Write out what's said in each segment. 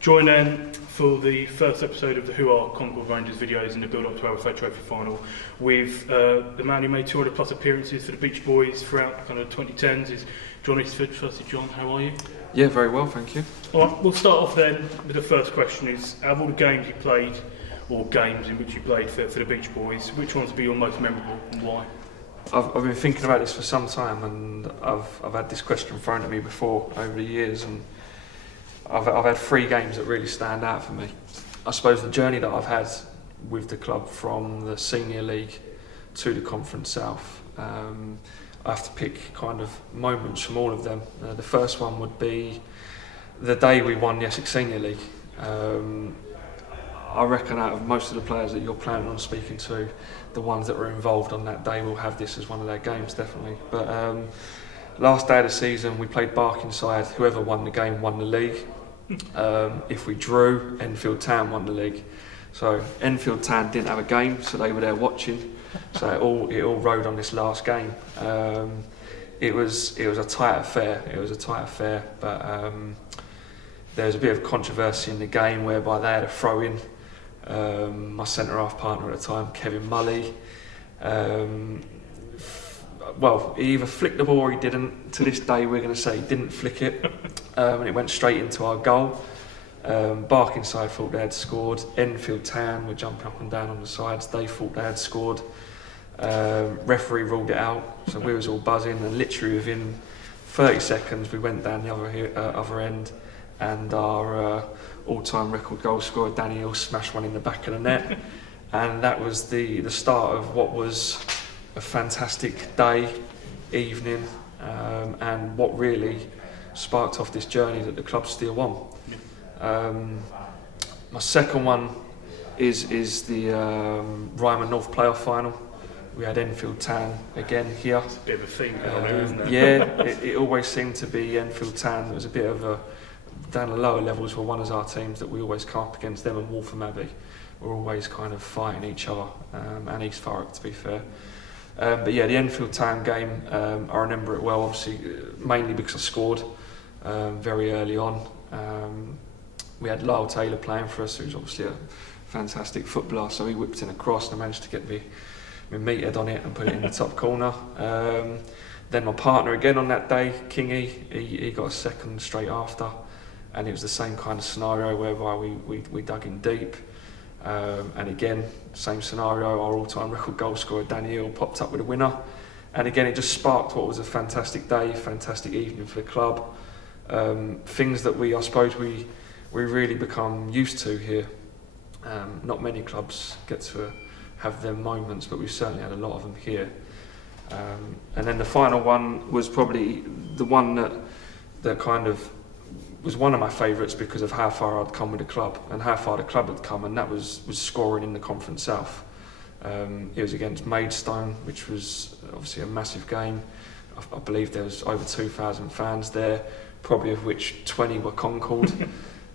Join them for the first episode of the Who Are Concord Rangers videos in the build-up to our FA Trophy final with the man who made 200 plus appearances for the Beach Boys throughout kind of the 2010s is John Easterford. Firstly, John, how are you? Yeah, very well, thank you. All right, we'll start off then with the first question is, out of all the games you played, or games in which you played for the Beach Boys, which ones would be your most memorable and why? I've been thinking about this for some time, and I've had this question thrown at me before over the years, and I've had 3 games that really stand out for me. I suppose the journey that I've had with the club from the Senior League to the Conference South, I have to pick kind of moments from all of them. The first one would be the day we won the Essex Senior League. I reckon out of most of the players that you're planning on speaking to, the ones that were involved on that day will have this as one of their games, definitely. But last day of the season, we played Barkingside. Whoever won the game won the league. If we drew, Enfield Town won the league. So Enfield Town didn't have a game, so they were there watching. So it all rode on this last game. It was a tight affair. But there was a bit of controversy in the game whereby they had a throw-in. My centre-half partner at the time, Kevin Mulley, he either flicked the ball or he didn't. To this day, we're going to say he didn't flick it, and it went straight into our goal. Barkingside thought they had scored. Enfield Town were jumping up and down on the sides. They thought they had scored. Referee ruled it out, so we was all buzzing, and literally within 30 seconds, we went down the other end, and our all-time record goal scorer Danny Hill smashed one in the back of the net, and that was the start of what was a fantastic day, evening, and what really sparked off this journey that the club still won. My second one is the Ryman North playoff final. We had Enfield Town again here. It's a bit of a theme down there, isn't it? Yeah, it always seemed to be Enfield Town. There was a bit of a down the lower levels were one of our teams that we always come up against. Them and Waltham Abbey were always kind of fighting each other, and East Thurrock, to be fair. But yeah, the Enfield Town game, I remember it well, obviously, mainly because I scored very early on. We had Lyle Taylor playing for us, who's obviously a fantastic footballer, so he whipped in a cross and I managed to get my meathead on it and put it in the top corner. Then my partner again on that day, Kingy, he got a second straight after, and it was the same kind of scenario whereby we dug in deep. And again, same scenario, our all-time record goal scorer Danny Hill popped up with a winner, and again it just sparked what was a fantastic day, fantastic evening for the club. Things that I suppose we really become used to here. Not many clubs get to have them moments, but we've certainly had a lot of them here. And then the final one was probably the one that kind of was one of my favourites because of how far I'd come with the club and how far the club had come, and that was scoring in the Conference South. It was against Maidstone, which was obviously a massive game. I believe there was over 2,000 fans there, probably of which 20 were Concord.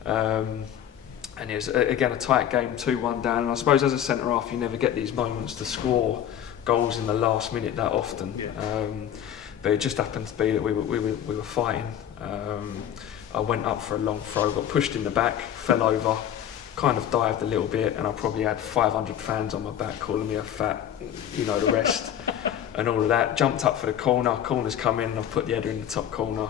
And it was, again, a tight game, 2-1 down. And I suppose as a centre-half, you never get these moments to score goals in the last minute that often. Yeah. But it just happened to be that we were fighting. I went up for a long throw, got pushed in the back, fell over, kind of dived a little bit, and I probably had 500 fans on my back calling me a fat, you know the rest, and all of that. Jumped up for the corner's come in, and I've put the header in the top corner,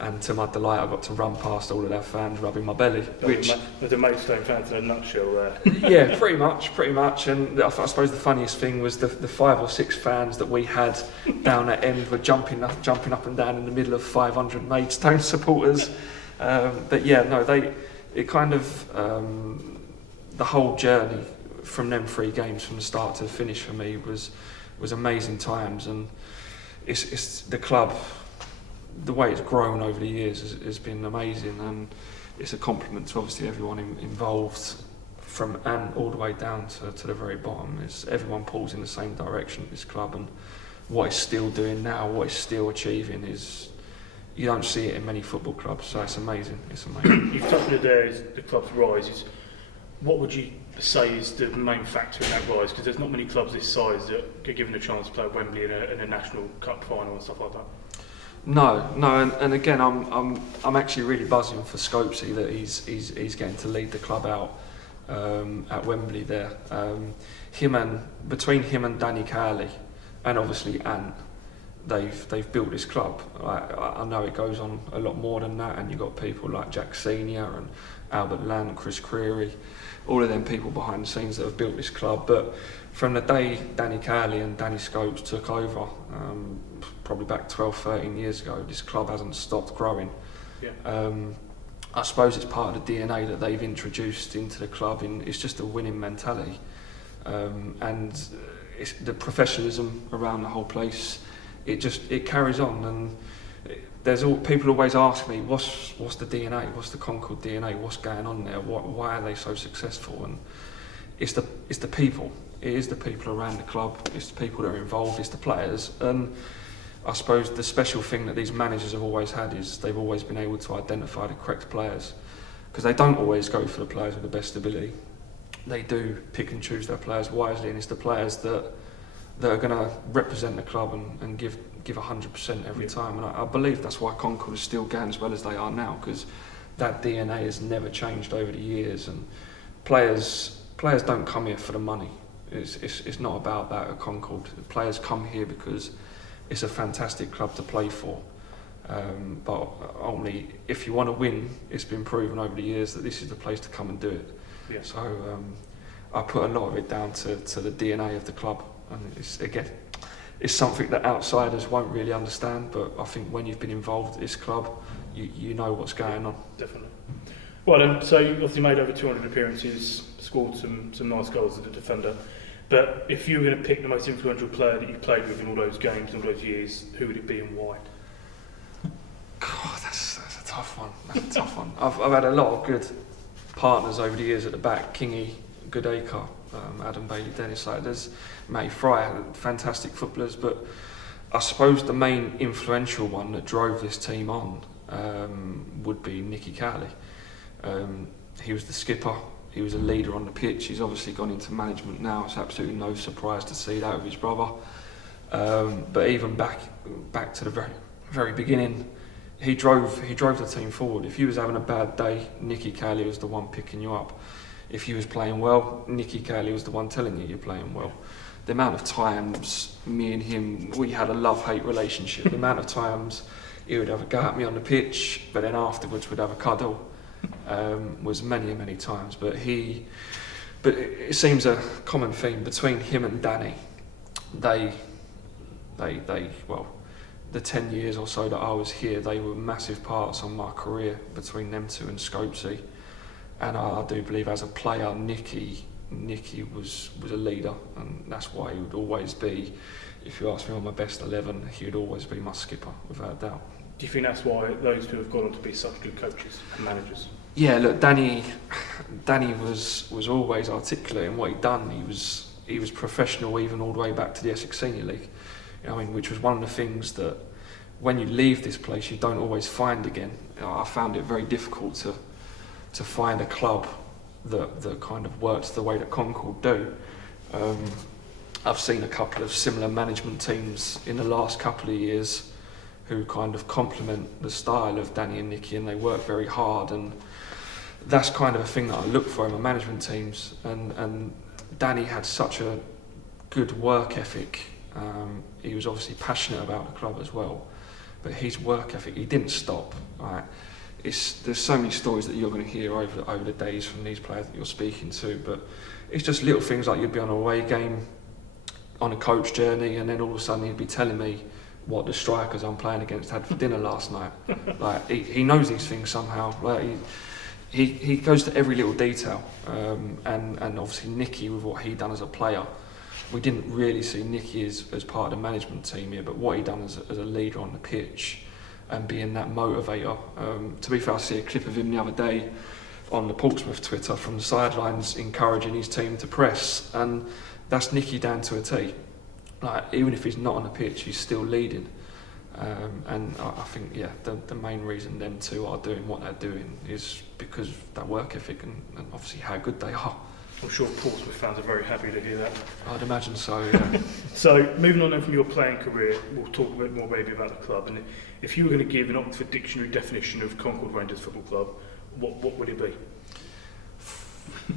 and to my delight I got to run past all of their fans rubbing my belly. There's a Maidstone fans in a nutshell there. Yeah, pretty much, and I suppose the funniest thing was the 5 or 6 fans that we had down at end were jumping up and down in the middle of 500 Maidstone supporters. But yeah, no, it kind of the whole journey from them 3 games from the start to the finish for me was amazing times, and it's the club, the way it's grown over the years has been amazing, and it's a compliment to obviously everyone involved from and all the way down to the very bottom. Everyone pulls in the same direction at this club, and what it's still doing now, what it's still achieving is. You don't see it in many football clubs, so it's amazing. You've touched on it there, is the club's rise. What would you say is the main factor in that rise? Because there's not many clubs this size that get given a chance to play at Wembley in a National Cup final and stuff like that. No, and again, I'm actually really buzzing for Scopesy that he's getting to lead the club out at Wembley there. Between him and Danny Cowley, and obviously Ant, they've built this club. I know it goes on a lot more than that, and you've got people like Jack Senior and Albert Land, Chris Creary, all of them people behind the scenes that have built this club. But from the day Danny Cowley and Danny Scopes took over, probably back 12, 13 years ago, this club hasn't stopped growing. Yeah. I suppose it's part of the DNA that they've introduced into the club. It's just a winning mentality, and it's the professionalism around the whole place. It carries on, and people always ask me, what's the DNA? What's the Concord DNA? What's going on there? Why are they so successful? And it's the people. It is the people around the club. It's the people that are involved. It's the players. And I suppose the special thing that these managers have always had is they've always been able to identify the correct players, because they don't always go for the players with the best ability. They do pick and choose their players wisely, and it's the players that are going to represent the club and give 100% every time. And I believe that's why Concord is still going as well as they are now, because that DNA has never changed over the years. And players don't come here for the money. It's not about that at Concord. Players come here because it's a fantastic club to play for. But ultimately, if you want to win, it's been proven over the years that this is the place to come and do it. Yeah. So I put a lot of it down to the DNA of the club. And it's something that outsiders won't really understand, but I think when you've been involved at this club, you know what's going on. Definitely. Well, so you obviously made over 200 appearances, scored some nice goals as a defender. But if you were going to pick the most influential player that you played with in all those games, all those years, who would it be and why? God, that's a tough one. That's a tough one. I've had a lot of good partners over the years at the back. Kingy, Goodacre, Adam Bailey, Dennis. There's Matty Fry, fantastic footballers. But I suppose the main influential one that drove this team on would be Nicky Cowley. He was the skipper. He was a leader on the pitch. He's obviously gone into management now. It's absolutely no surprise to see that with his brother. But even back to the very beginning, he drove the team forward. If he was having a bad day, Nicky Cowley was the one picking you up. If he was playing well, Nicky Cowley was the one telling you you're playing well. The amount of times me and him, we had a love-hate relationship. The amount of times he would have a go at me on the pitch, but then afterwards we'd have a cuddle. Was many times, but it seems a common theme between him and Danny. They the 10 years or so that I was here, they were massive parts on my career between them two and Scopesy. And I do believe as a player, Nicky was a leader, and that's why he would always be, if you ask me on my best 11, he would always be my skipper, without a doubt. Do you think that's why those two have gone on to be such good coaches and managers? Yeah, look, Danny was always articulate in what he'd done. He was professional even all the way back to the Essex Senior League. You know, I mean, which was one of the things that when you leave this place you don't always find again. I found it very difficult to find a club that kind of works the way that Concord do. I've seen a couple of similar management teams in the last couple of years who kind of complement the style of Danny and Nicky, and they work very hard, and that's kind of a thing that I look for in my management teams. And Danny had such a good work ethic. He was obviously passionate about the club as well, but his work ethic, he didn't stop. Right? There's so many stories that you're going to hear over the days from these players that you're speaking to, but it's just little things like you'd be on a away game, on a coach journey, and then all of a sudden he'd be telling me what the strikers I'm playing against had for dinner last night. Like he knows these things somehow. Like he goes to every little detail, and obviously Nicky, with what he'd done as a player, we didn't really see Nicky as part of the management team here, but what he'd done as a leader on the pitch and being that motivator. To be fair, I see a clip of him the other day on the Portsmouth Twitter from the sidelines encouraging his team to press, and that's Nicky down to a T. Like, even if he's not on the pitch, he's still leading. And I think, the main reason them two are doing what they're doing is because of that work ethic and obviously how good they are. I'm sure Portsmouth fans are very happy to hear that. I'd imagine so, yeah. So, moving on then from your playing career, we'll talk a bit more maybe about the club. And if you were going to give an Oxford Dictionary definition of Concord Rangers Football Club, what would it be?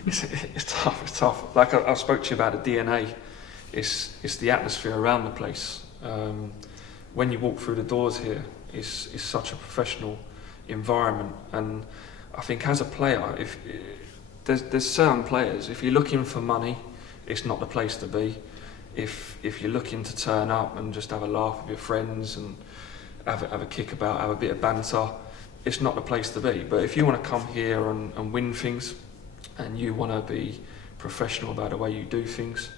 It's tough. Like I spoke to you about the DNA, it's the atmosphere around the place. When you walk through the doors here, it's such a professional environment, and I think as a player, if there's certain players, if you're looking for money, it's not the place to be. If you're looking to turn up and just have a laugh with your friends and have a kick about, have a bit of banter, it's not the place to be. But if you want to come here and win things, and you want to be professional about the way you do things,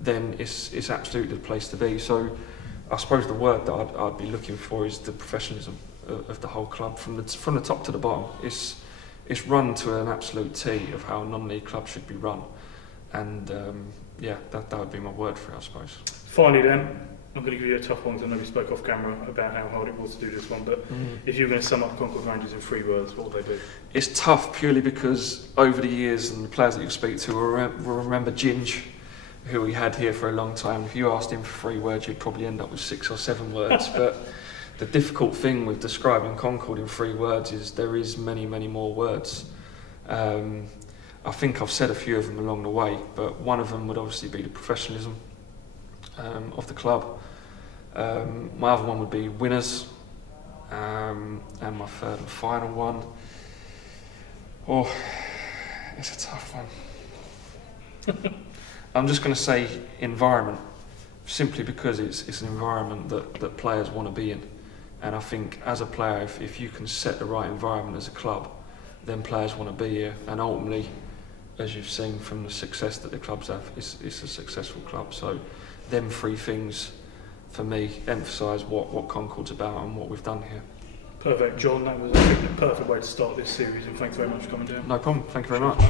then it's absolutely the place to be. So I suppose the word that I'd be looking for is the professionalism of the whole club, from the top to the bottom. It's run to an absolute T of how a non-league club should be run, and that would be my word for it, I suppose. Finally then, I'm going to give you a tough one, because I know we spoke off camera about how hard it was to do this one, but if you were going to sum up Concord Rangers in 3 words, what would they be? It's tough purely because over the years, and the players that you speak to will remember Ginge, who we had here for a long time. If you asked him for 3 words, you'd probably end up with 6 or 7 words. But the difficult thing with describing Concord in 3 words is there is many, many more words. I think I've said a few of them along the way, but one of them would obviously be the professionalism of the club. My other one would be winners, and my third and final one, it's a tough one. I'm just going to say environment, simply because it's an environment that players want to be in, and I think as a player, if you can set the right environment as a club, then players want to be here, and ultimately, as you've seen from the success that the clubs have, it's a successful club. So them 3 things for me emphasise what Concord's about and what we've done here. Perfect, John. That was a perfect way to start this series, and thanks very much for coming down. No problem. Thank you very much.